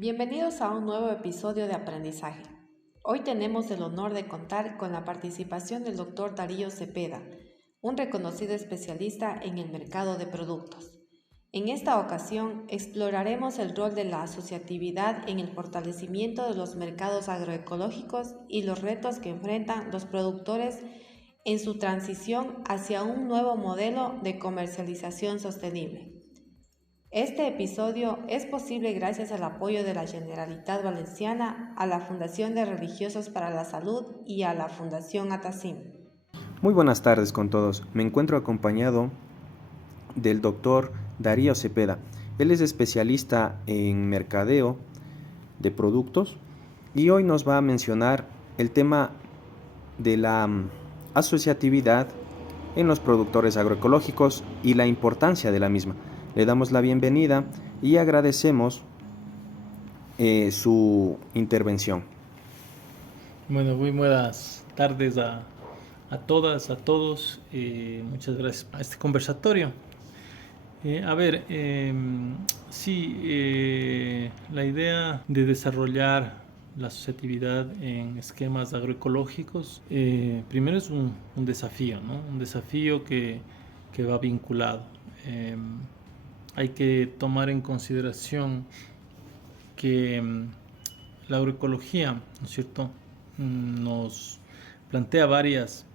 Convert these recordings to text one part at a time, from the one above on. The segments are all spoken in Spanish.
Bienvenidos a un nuevo episodio de aprendizaje. Hoy tenemos el honor de contar con la participación del Dr. Darío Cepeda, un reconocido especialista en el mercado de productos. En esta ocasión exploraremos el rol de la asociatividad en el fortalecimiento de los mercados agroecológicos y los retos que enfrentan los productores en su transición hacia un nuevo modelo de comercialización sostenible. Este episodio es posible gracias al apoyo de la Generalitat Valenciana, a la Fundación de Religiosos para la Salud y a la Fundación Atacim. Muy buenas tardes con todos. Me encuentro acompañado del doctor Darío Cepeda. Él es especialista en mercadeo de productos y hoy nos va a mencionar el tema de la asociatividad en los productores agroecológicos y la importancia de la misma. Le damos la bienvenida y agradecemos su intervención. Bueno, muy buenas tardes a todas, a todos. Muchas gracias por este conversatorio. La idea de desarrollar la asociatividad en esquemas agroecológicos, primero es un desafío, ¿no? Un desafío que va vinculado. Hay que tomar en consideración que la agroecología, ¿no es cierto?, nos plantea varias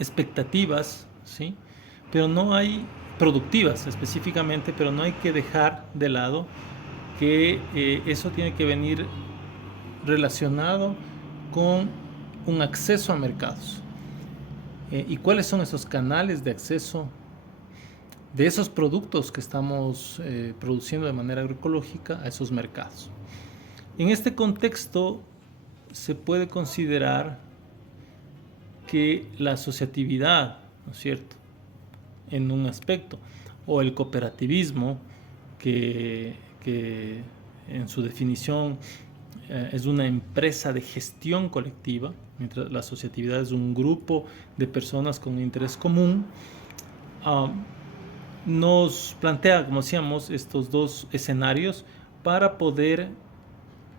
expectativas, ¿sí?, pero no hay productivas específicamente, pero no hay que dejar de lado que eso tiene que venir relacionado con un acceso a mercados. ¿Y cuáles son esos canales de acceso de esos productos que estamos produciendo de manera agroecológica a esos mercados? En este contexto se puede considerar que la asociatividad, ¿no es cierto?, en un aspecto, o el cooperativismo, que en su definición es una empresa de gestión colectiva, mientras la asociatividad es un grupo de personas con un interés común, nos plantea, como decíamos, estos dos escenarios para poder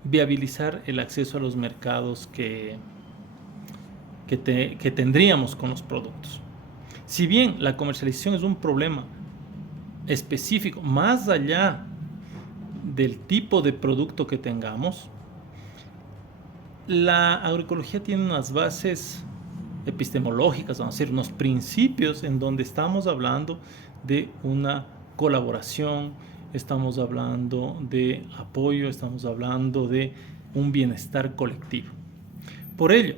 viabilizar el acceso a los mercados que tendríamos con los productos. Si bien la comercialización es un problema específico, más allá del tipo de producto que tengamos, la agroecología tiene unas bases epistemológicas, vamos a decir, unos principios en donde estamos hablando de una colaboración, estamos hablando de apoyo, estamos hablando de un bienestar colectivo. Por ello,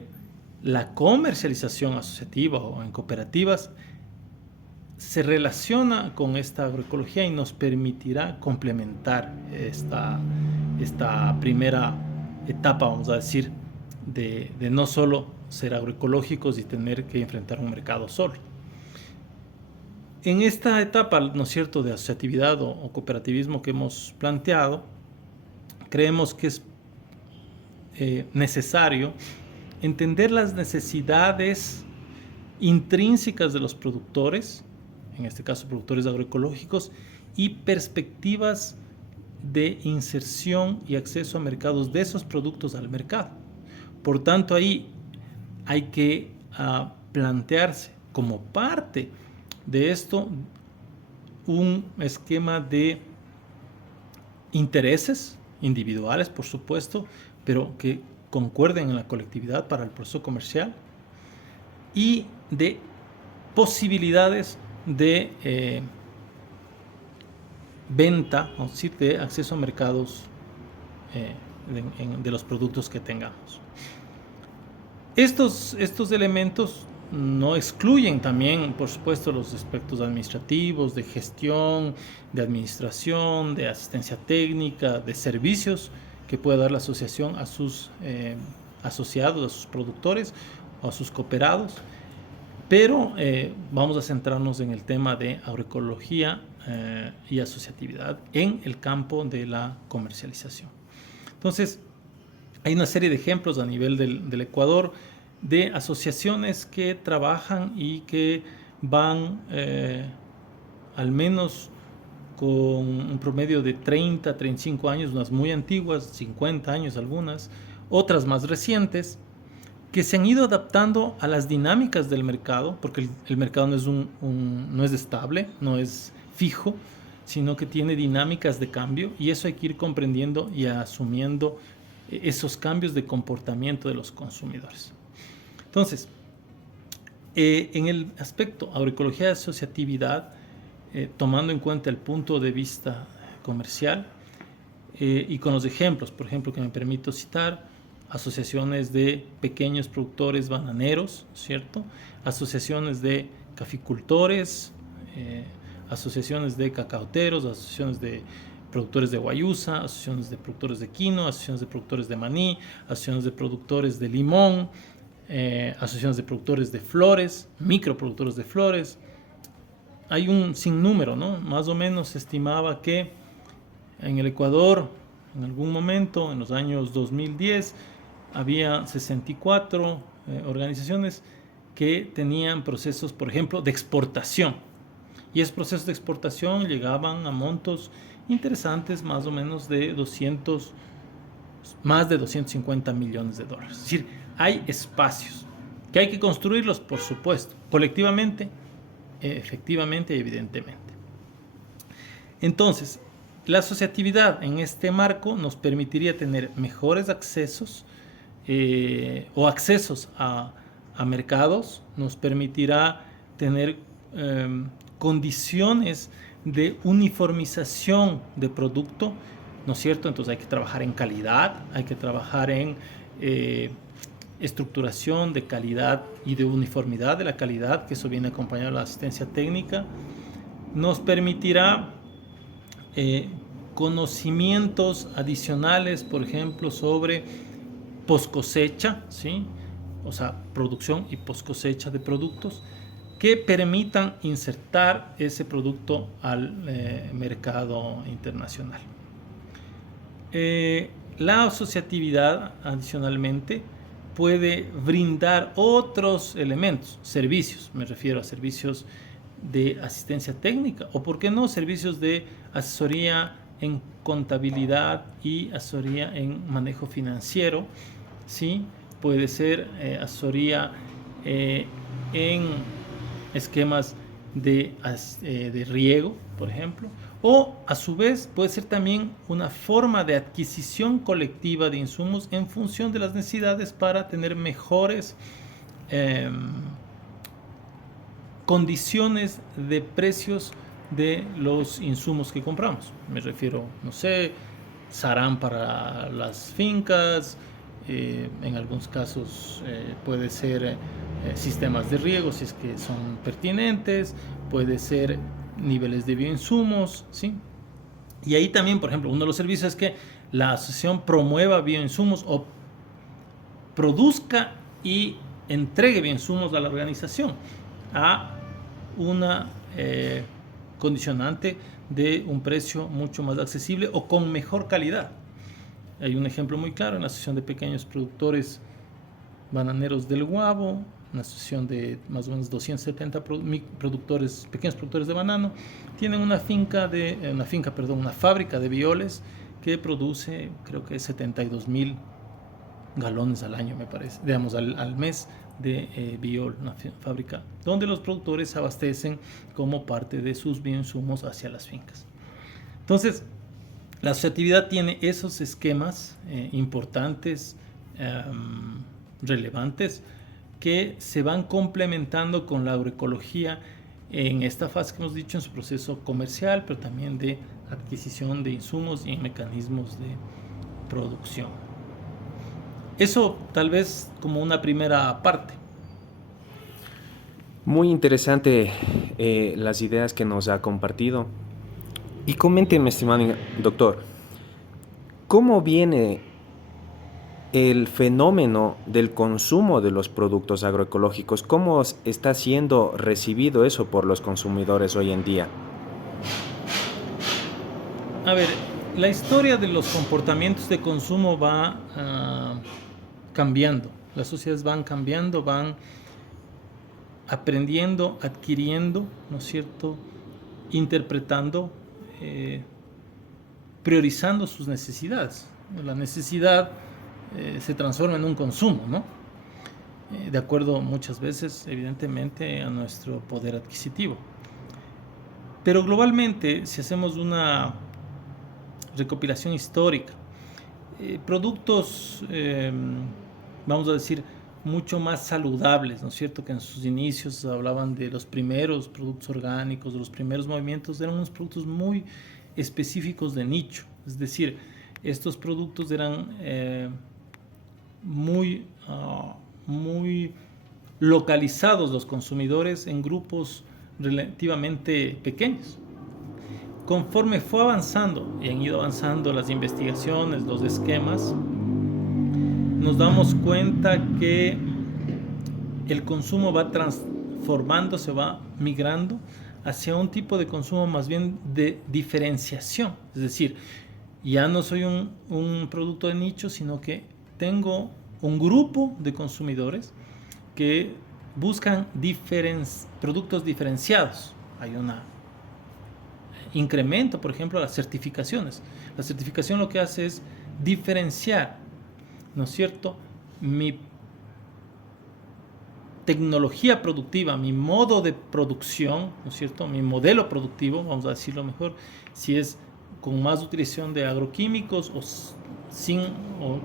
la comercialización asociativa o en cooperativas se relaciona con esta agroecología y nos permitirá complementar esta primera etapa, vamos a decir, de no solo ser agroecológicos y tener que enfrentar un mercado solo. En esta etapa, ¿no es cierto?, de asociatividad o cooperativismo que hemos planteado, creemos que es necesario entender las necesidades intrínsecas de los productores, en este caso productores agroecológicos, y perspectivas de inserción y acceso a mercados de esos productos al mercado. Por tanto, ahí hay que plantearse como parte de esto un esquema de intereses individuales, por supuesto, pero que concuerden en la colectividad para el proceso comercial, y de posibilidades de venta, o decir, de acceso a mercados de los productos que tengamos. Estos elementos no excluyen también, por supuesto, los aspectos administrativos, de gestión, de administración, de asistencia técnica, de servicios que puede dar la asociación a sus asociados, a sus productores o a sus cooperados. Pero vamos a centrarnos en el tema de agroecología y asociatividad en el campo de la comercialización. Entonces, hay una serie de ejemplos a nivel del Ecuador de asociaciones que trabajan y que van al menos con un promedio de 30, 35 años, unas muy antiguas, 50 años algunas, otras más recientes, que se han ido adaptando a las dinámicas del mercado, porque el mercado no es, no es estable, no es fijo, sino que tiene dinámicas de cambio, y eso hay que ir comprendiendo y asumiendo esos cambios de comportamiento de los consumidores. Entonces, en el aspecto agroecología de asociatividad, tomando en cuenta el punto de vista comercial y con los ejemplos, por ejemplo, que me permito citar, asociaciones de pequeños productores bananeros, ¿cierto? Asociaciones de caficultores, asociaciones de cacaoteros, asociaciones de productores de guayusa, asociaciones de productores de quino, asociaciones de productores de maní, asociaciones de productores de limón, asociaciones de productores de flores, microproductores de flores. Hay un sinnúmero, ¿no? Más o menos se estimaba que en el Ecuador, en algún momento, en los años 2010, había 64 organizaciones que tenían procesos, por ejemplo, de exportación. Y esos procesos de exportación llegaban a montos interesantes, más o menos de más de 250 millones de dólares. Es decir, hay espacios que hay que construirlos, por supuesto, colectivamente, efectivamente y evidentemente. Entonces, la asociatividad en este marco nos permitiría tener mejores accesos o accesos a mercados, nos permitirá tener condiciones de uniformización de producto, ¿no es cierto? Entonces hay que trabajar en calidad, hay que trabajar en estructuración de calidad y de uniformidad de la calidad, que eso viene acompañado de la asistencia técnica. Nos permitirá conocimientos adicionales, por ejemplo, sobre post cosecha, ¿sí? O sea, producción y post cosecha de productos que permitan insertar ese producto al mercado internacional. La asociatividad, adicionalmente, puede brindar otros elementos, servicios, me refiero a servicios de asistencia técnica, o por qué no, servicios de asesoría en contabilidad y asesoría en manejo financiero, ¿sí? Puede ser asesoría en esquemas de riego, por ejemplo, o a su vez puede ser también una forma de adquisición colectiva de insumos en función de las necesidades para tener mejores condiciones de precios de los insumos que compramos. Me refiero, no sé, sarán para las fincas, en algunos casos puede ser sistemas de riego si es que son pertinentes, puede ser niveles de bioinsumos, ¿sí? Y ahí también, por ejemplo, uno de los servicios es que la asociación promueva bioinsumos o produzca y entregue bioinsumos a la organización a una condicionante de un precio mucho más accesible o con mejor calidad. Hay un ejemplo muy claro en la Asociación de Pequeños Productores Bananeros del Guabo, una asociación de más o menos 270 pequeños productores de banano. Tienen una fábrica de violes que produce, creo que 72,000 galones al año, me parece, digamos, al mes de biol, una fábrica donde los productores abastecen como parte de sus bioinsumos hacia las fincas. Entonces, la asociatividad tiene esos esquemas importantes, relevantes, que se van complementando con la agroecología en esta fase que hemos dicho, en su proceso comercial, pero también de adquisición de insumos y en mecanismos de producción. Eso tal vez como una primera parte. Muy interesante las ideas que nos ha compartido. Y coménteme, estimado doctor, ¿cómo viene el fenómeno del consumo de los productos agroecológicos? ¿Cómo está siendo recibido eso por los consumidores hoy en día? A ver, la historia de los comportamientos de consumo va cambiando. Las sociedades van cambiando, van aprendiendo, adquiriendo, ¿no es cierto?, interpretando priorizando sus necesidades. La necesidad se transforma en un consumo, ¿no? De acuerdo muchas veces, evidentemente, a nuestro poder adquisitivo. Pero globalmente, si hacemos una recopilación histórica, productos, vamos a decir, mucho más saludables, ¿no es cierto? Que en sus inicios hablaban de los primeros productos orgánicos, de los primeros movimientos, eran unos productos muy específicos de nicho. Es decir, estos productos eran muy localizados los consumidores en grupos relativamente pequeños. Conforme fue avanzando y han ido avanzando las investigaciones, los esquemas, nos damos cuenta que el consumo va transformándose, va migrando hacia un tipo de consumo más bien de diferenciación. Es decir, ya no soy un producto de nicho, sino que tengo un grupo de consumidores que buscan productos diferenciados. Hay un incremento, por ejemplo, las certificaciones. La certificación lo que hace es diferenciar, ¿no es cierto?, mi tecnología productiva, mi modo de producción, ¿no es cierto?, mi modelo productivo, vamos a decirlo mejor, si es con más utilización de agroquímicos o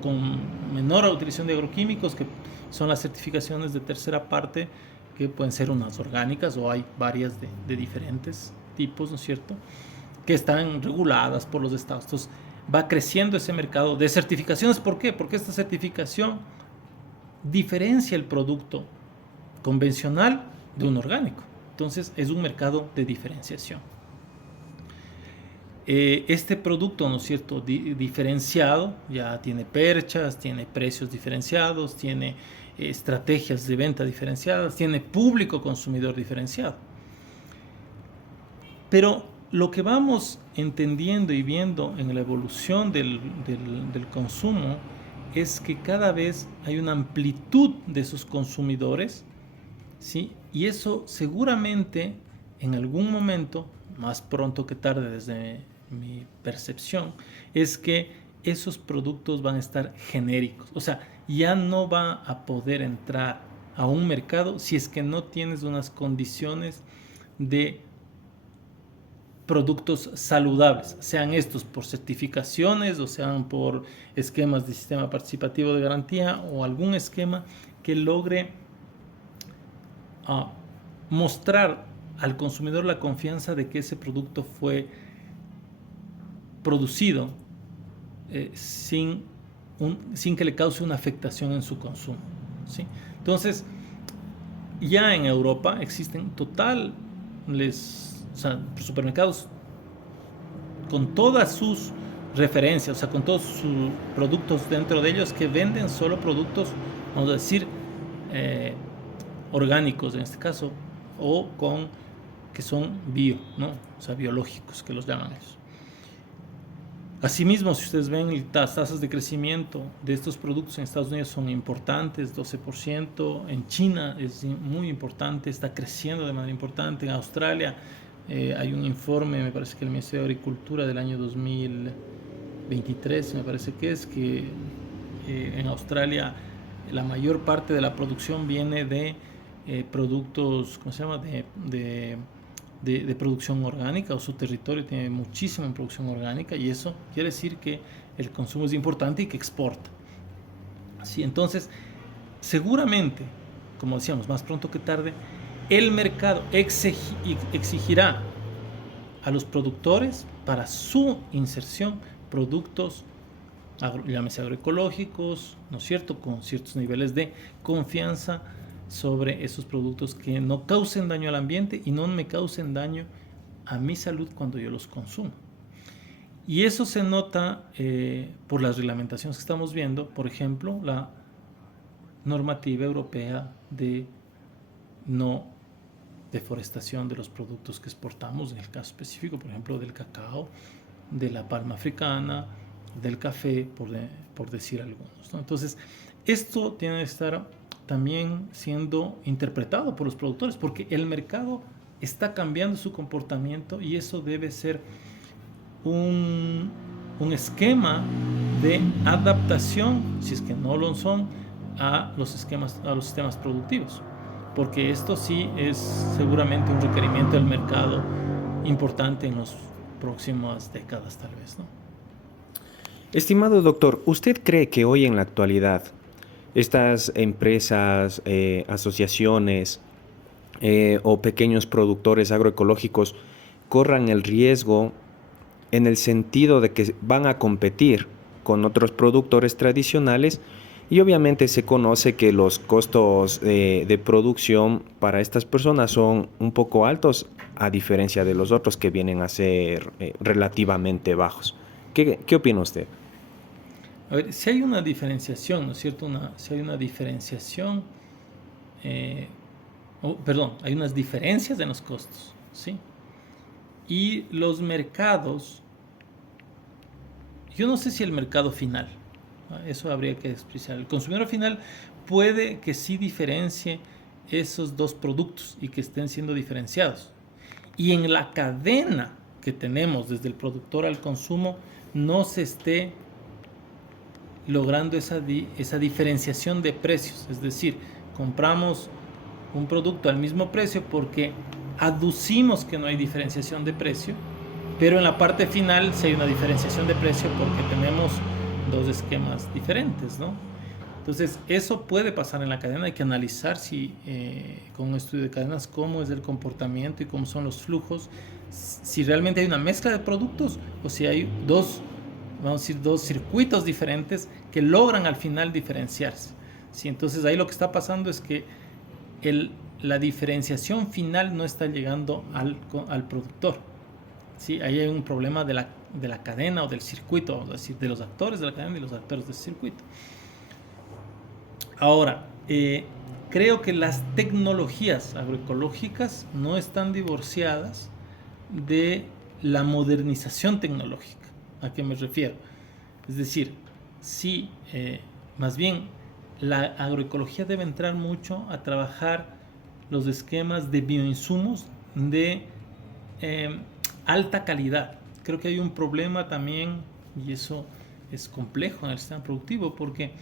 con menor utilización de agroquímicos, que son las certificaciones de tercera parte, que pueden ser unas orgánicas o hay varias de diferentes tipos, ¿no es cierto?, que están reguladas por los estados. Entonces va creciendo ese mercado de certificaciones. ¿Por qué? Porque esta certificación diferencia el producto convencional de un orgánico. Entonces es un mercado de diferenciación. Este producto, ¿no es cierto?, diferenciado, ya tiene perchas, tiene precios diferenciados, tiene estrategias de venta diferenciadas, tiene público consumidor diferenciado. Pero lo que vamos entendiendo y viendo en la evolución del consumo es que cada vez hay una amplitud de esos consumidores, ¿sí? Y eso seguramente en algún momento, más pronto que tarde desde mi percepción, es que esos productos van a estar genéricos. O sea, ya no va a poder entrar a un mercado si es que no tienes unas condiciones de productos saludables, sean estos por certificaciones o sean por esquemas de sistema participativo de garantía o algún esquema que logre mostrar al consumidor la confianza de que ese producto fue producido sin que le cause una afectación en su consumo, ¿sí? Entonces, ya en Europa existen supermercados con todas sus referencias, o sea, con todos sus productos dentro de ellos, que venden solo productos, vamos a decir, orgánicos en este caso, o que son bio, ¿no? O sea, biológicos, que los llaman ellos. Asimismo, si ustedes ven las tasas de crecimiento de estos productos en Estados Unidos son importantes, 12%, en China es muy importante, está creciendo de manera importante, en Australia hay un informe, me parece que el Ministerio de Agricultura del año 2023, me parece que es, que en Australia la mayor parte de la producción viene de productos, ¿cómo se llama?, de producción orgánica, o su territorio tiene muchísima producción orgánica, y eso quiere decir que el consumo es importante y que exporta. ¿Sí? Entonces, seguramente, como decíamos, más pronto que tarde, el mercado exigirá a los productores para su inserción productos, llámese agroecológicos, ¿no es cierto?, con ciertos niveles de confianza sobre esos productos que no causen daño al ambiente y no me causen daño a mi salud cuando yo los consumo. Y eso se nota por las reglamentaciones que estamos viendo, por ejemplo, la normativa europea de no deforestación de los productos que exportamos, en el caso específico, por ejemplo, del cacao, de la palma africana, del café, por decir algunos, ¿no? Entonces, esto tiene que estar también siendo interpretado por los productores, porque el mercado está cambiando su comportamiento y eso debe ser un esquema de adaptación, si es que no lo son, a los sistemas productivos, porque esto sí es seguramente un requerimiento del mercado importante en las próximas décadas, tal vez, ¿no? Estimado doctor, ¿usted cree que hoy en la actualidad estas empresas, asociaciones o pequeños productores agroecológicos corran el riesgo en el sentido de que van a competir con otros productores tradicionales? Y obviamente se conoce que los costos de producción para estas personas son un poco altos, a diferencia de los otros que vienen a ser relativamente bajos. ¿Qué opina usted? A ver, si hay una diferenciación, ¿no es cierto? Si hay una diferenciación, hay unas diferencias en los costos, ¿sí? Y los mercados, yo no sé si el mercado final, eso habría que explicar. El consumidor final puede que sí diferencie esos dos productos y que estén siendo diferenciados. Y en la cadena que tenemos desde el productor al consumo no se esté logrando esa diferenciación de precios. Es decir, compramos un producto al mismo precio porque aducimos que no hay diferenciación de precio, pero en la parte final sí hay una diferenciación de precio porque tenemos dos esquemas diferentes, ¿no? Entonces, eso puede pasar en la cadena. Hay que analizar con un estudio de cadenas cómo es el comportamiento y cómo son los flujos, si realmente hay una mezcla de productos o si hay dos circuitos diferentes que logran al final diferenciarse. ¿Sí? Entonces, ahí lo que está pasando es que la diferenciación final no está llegando al productor. ¿Sí? Ahí hay un problema de la cadena o del circuito, vamos a decir, de los actores de la cadena y los actores del circuito. Ahora, creo que las tecnologías agroecológicas no están divorciadas de la modernización tecnológica. ¿A qué me refiero? Es decir, sí, más bien la agroecología debe entrar mucho a trabajar los esquemas de bioinsumos de alta calidad. Creo que hay un problema también, y eso es complejo en el sistema productivo, porque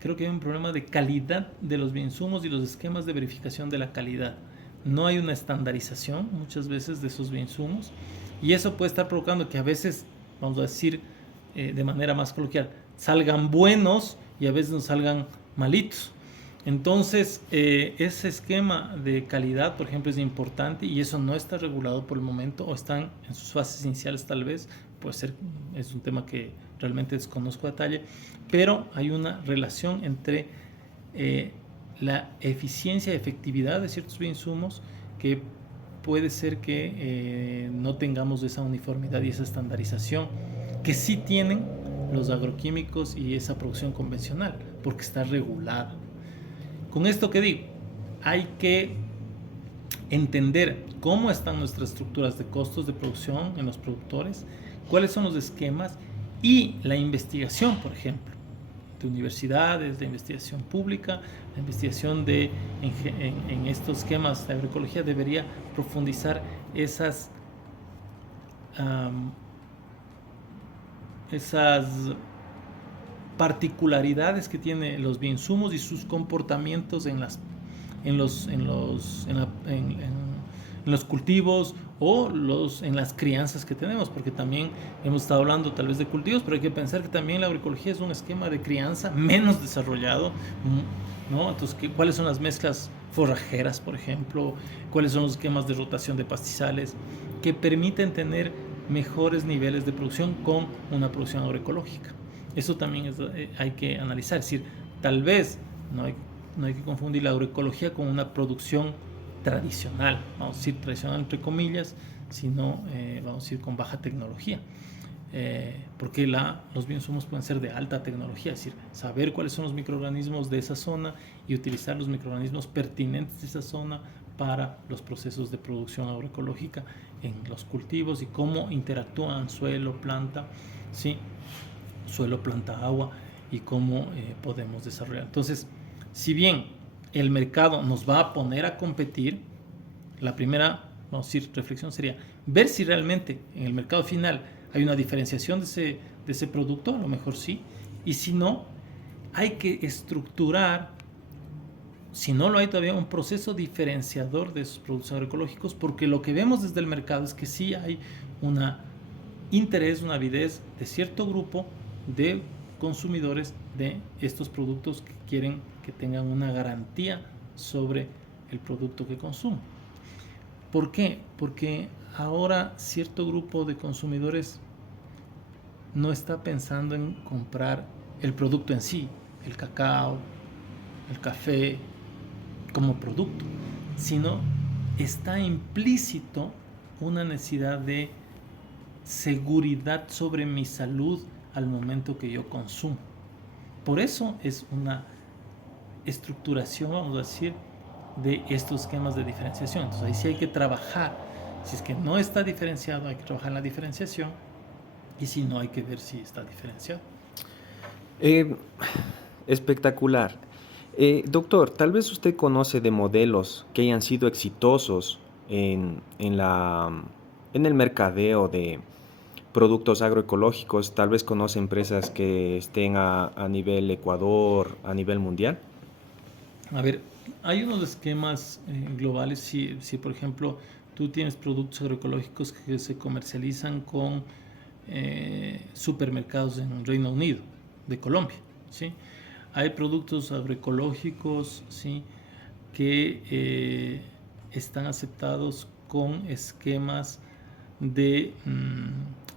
creo que hay un problema de calidad de los bioinsumos y los esquemas de verificación de la calidad. No hay una estandarización muchas veces de esos bioinsumos, y eso puede estar provocando que a veces, vamos a decir de manera más coloquial, salgan buenos y a veces nos salgan malitos. Entonces, ese esquema de calidad, por ejemplo, es importante y eso no está regulado por el momento o están en sus fases iniciales tal vez. Puede ser, es un tema que realmente desconozco a detalle, pero hay una relación entre la eficiencia y efectividad de ciertos bioinsumos que puede ser que no tengamos esa uniformidad y esa estandarización que sí tienen los agroquímicos y esa producción convencional, porque está regulada. Con esto que digo, hay que entender cómo están nuestras estructuras de costos de producción en los productores, cuáles son los esquemas y la investigación, por ejemplo, de universidades, de investigación pública, la investigación en estos esquemas de agroecología debería profundizar esas particularidades que tienen los bioinsumos y sus comportamientos en los cultivos o en las crianzas que tenemos, porque también hemos estado hablando tal vez de cultivos, pero hay que pensar que también la agroecología es un esquema de crianza menos desarrollado, ¿no? Entonces, ¿cuáles son las mezclas forrajeras, por ejemplo? ¿Cuáles son los esquemas de rotación de pastizales que permiten tener mejores niveles de producción con una producción agroecológica? Eso también hay que analizar. Es decir, tal vez no hay que confundir la agroecología con una producción tradicional, vamos a decir tradicional entre comillas, sino vamos a decir con baja tecnología. Porque los bioinsumos pueden ser de alta tecnología, es decir, saber cuáles son los microorganismos de esa zona y utilizar los microorganismos pertinentes de esa zona para los procesos de producción agroecológica en los cultivos y cómo interactúan suelo, planta, ¿sí? Suelo, planta, agua y cómo podemos desarrollar. Entonces, si bien el mercado nos va a poner a competir, la primera, vamos a decir, reflexión sería ver si realmente en el mercado final hay una diferenciación de ese producto, a lo mejor sí, y si no, hay que estructurar, si no lo hay todavía, un proceso diferenciador de esos productos agroecológicos, porque lo que vemos desde el mercado es que sí hay un interés, una avidez de cierto grupo de consumidores de estos productos que quieren que tengan una garantía sobre el producto que consumen. ¿Por qué? Porque ahora cierto grupo de consumidores no está pensando en comprar el producto en sí, el cacao, el café, como producto, sino está implícito una necesidad de seguridad sobre mi salud al momento que yo consumo. Por eso es una estructuración, vamos a decir, de estos esquemas de diferenciación. Entonces ahí sí hay que trabajar. Si es que no está diferenciado, hay que trabajar en la diferenciación, y si no, hay que ver si está diferenciado. Espectacular. Doctor, tal vez usted conoce de modelos que hayan sido exitosos en el mercadeo de productos agroecológicos. Tal vez conoce empresas que estén a nivel Ecuador, a nivel mundial. A ver, hay unos esquemas globales. Si, por ejemplo, tú tienes productos agroecológicos que se comercializan con supermercados en Reino Unido, de Colombia, ¿sí? Hay productos agroecológicos, ¿sí?, que están aceptados con esquemas de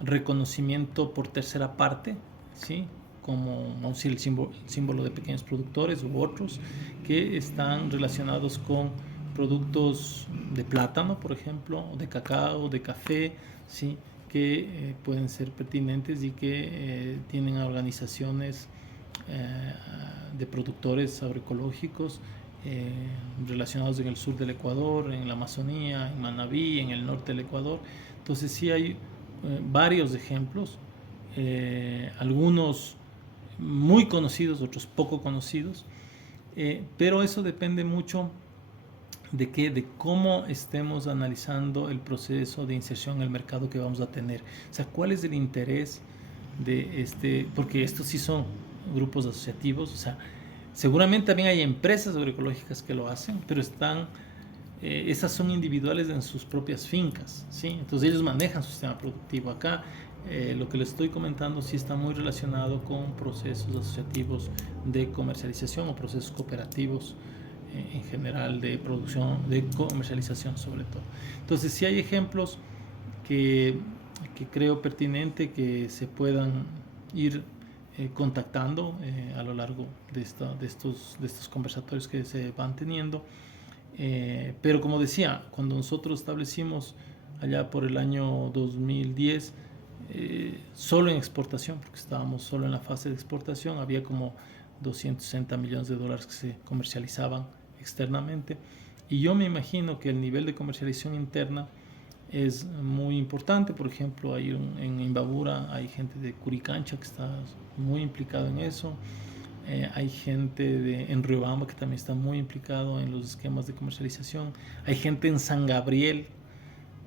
reconocimiento por tercera parte, ¿sí?, como vamos a decir, el símbolo de pequeños productores u otros que están relacionados con productos de plátano, por ejemplo, o de cacao, de café, ¿sí?, que pueden ser pertinentes y que tienen organizaciones de productores agroecológicos relacionados en el sur del Ecuador, en la Amazonía, en Manabí, en el norte del Ecuador. Entonces sí hay varios ejemplos, algunos muy conocidos, otros poco conocidos, pero eso depende mucho de cómo estemos analizando el proceso de inserción en el mercado que vamos a tener. O sea, cuál es el interés de porque estos sí son grupos asociativos. O sea, seguramente también hay empresas agroecológicas que lo hacen, pero esas son individuales en sus propias fincas, ¿sí? Entonces ellos manejan su sistema productivo. Acá lo que les estoy comentando sí está muy relacionado con procesos asociativos de comercialización o procesos cooperativos en general de producción, de comercialización sobre todo. Entonces sí hay ejemplos que creo pertinente que se puedan ir contactando a lo largo de estos conversatorios que se van teniendo. Pero como decía, cuando nosotros establecimos allá por el año 2010, solo en exportación, porque estábamos solo en la fase de exportación, había como 260 millones de dólares que se comercializaban externamente, y yo me imagino que el nivel de comercialización interna es muy importante. Por ejemplo, en Imbabura hay gente de Curicancha que está muy implicado en eso. Hay gente en Riobamba que también está muy implicado en los esquemas de comercialización. Hay gente en San Gabriel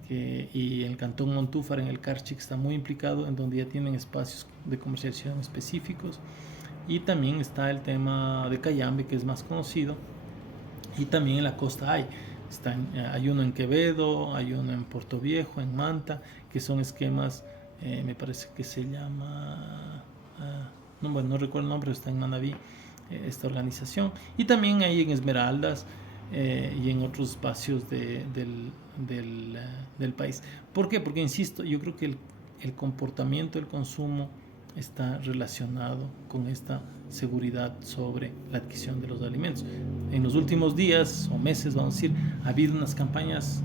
y en el Cantón Montúfar, en el Carchi, que está muy implicado, en donde ya tienen espacios de comercialización específicos. Y también está el tema de Cayambe, que es más conocido. Y también en la costa hay uno en Quevedo, hay uno en Puerto Viejo, en Manta, que son esquemas, me parece que se llama, no recuerdo el nombre, está en Manabí, esta organización. Y también hay en Esmeraldas y en otros espacios del país. ¿Por qué? Porque, insisto, yo creo que el comportamiento del consumo está relacionado con esta seguridad sobre la adquisición de los alimentos. En los últimos días o meses, vamos a decir, ha habido unas campañas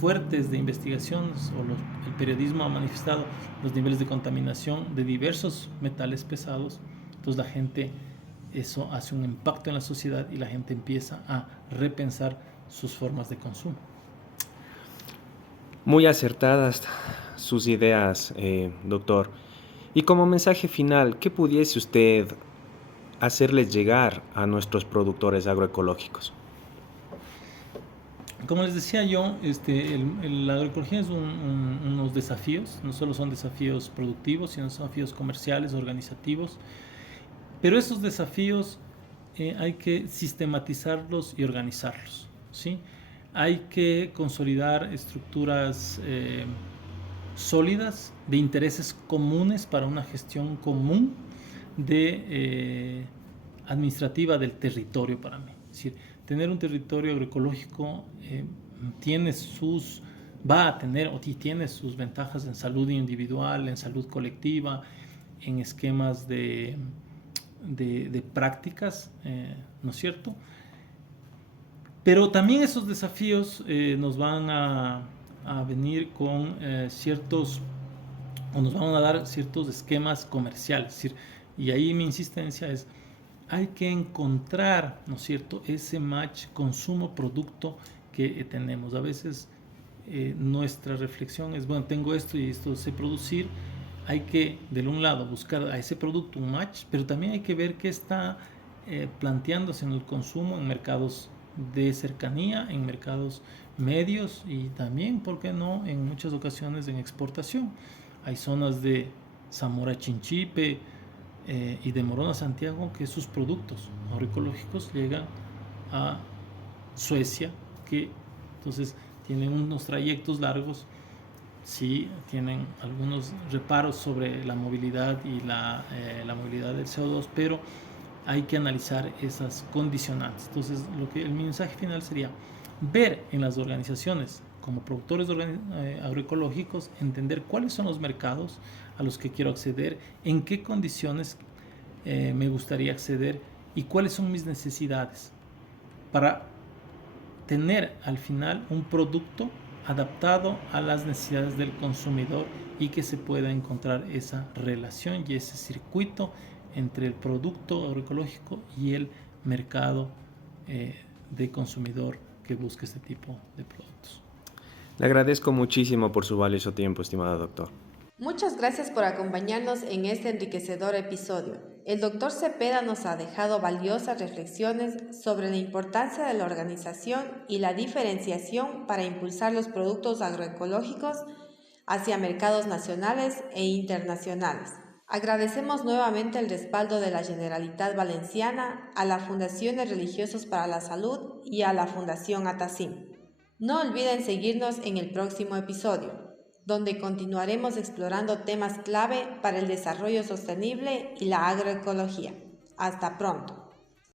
fuertes de investigación, el periodismo ha manifestado los niveles de contaminación de diversos metales pesados. Entonces la gente, eso hace un impacto en la sociedad y la gente empieza a repensar sus formas de consumo. Muy acertadas sus ideas, doctor. Y como mensaje final, ¿qué pudiese usted hacerles llegar a nuestros productores agroecológicos? Como les decía yo, la agroecología es unos desafíos, no solo son desafíos productivos, sino desafíos comerciales, organizativos, pero esos desafíos hay que sistematizarlos y organizarlos, ¿sí? Hay que consolidar estructuras sólidas de intereses comunes para una gestión común de administrativa del territorio para mí. Es decir, tener un territorio agroecológico va a tener o tiene sus ventajas en salud individual, en salud colectiva, en esquemas de prácticas, ¿no es cierto? Pero también esos desafíos nos van a venir con nos van a dar ciertos esquemas comerciales. Es decir, y ahí mi insistencia es, hay que encontrar, ¿no es cierto?, ese match consumo-producto que tenemos. A veces nuestra reflexión es, bueno, tengo esto y esto sé producir. Hay que, de un lado, buscar a ese producto un match, pero también hay que ver qué está planteándose en el consumo en mercados de cercanía, en mercados medios y también, ¿por qué no?, en muchas ocasiones en exportación. Hay zonas de Zamora Chinchipe y de Morona Santiago que sus productos agroecológicos llegan a Suecia, que entonces tienen unos trayectos largos, sí tienen algunos reparos sobre la movilidad y la movilidad del CO2, pero hay que analizar esas condicionantes. Entonces, el mensaje final sería ver en las organizaciones como productores agroecológicos, entender cuáles son los mercados a los que quiero acceder, en qué condiciones me gustaría acceder y cuáles son mis necesidades para tener al final un producto adaptado a las necesidades del consumidor y que se pueda encontrar esa relación y ese circuito entre el producto agroecológico y el mercado de consumidor que busque este tipo de productos. Le agradezco muchísimo por su valioso tiempo, estimado doctor. Muchas gracias por acompañarnos en este enriquecedor episodio. El doctor Cepeda nos ha dejado valiosas reflexiones sobre la importancia de la organización y la diferenciación para impulsar los productos agroecológicos hacia mercados nacionales e internacionales. Agradecemos nuevamente el respaldo de la Generalitat Valenciana, a la Fundación de Religiosos para la Salud y a la Fundación Atacim. No olviden seguirnos en el próximo episodio, donde continuaremos explorando temas clave para el desarrollo sostenible y la agroecología. Hasta pronto.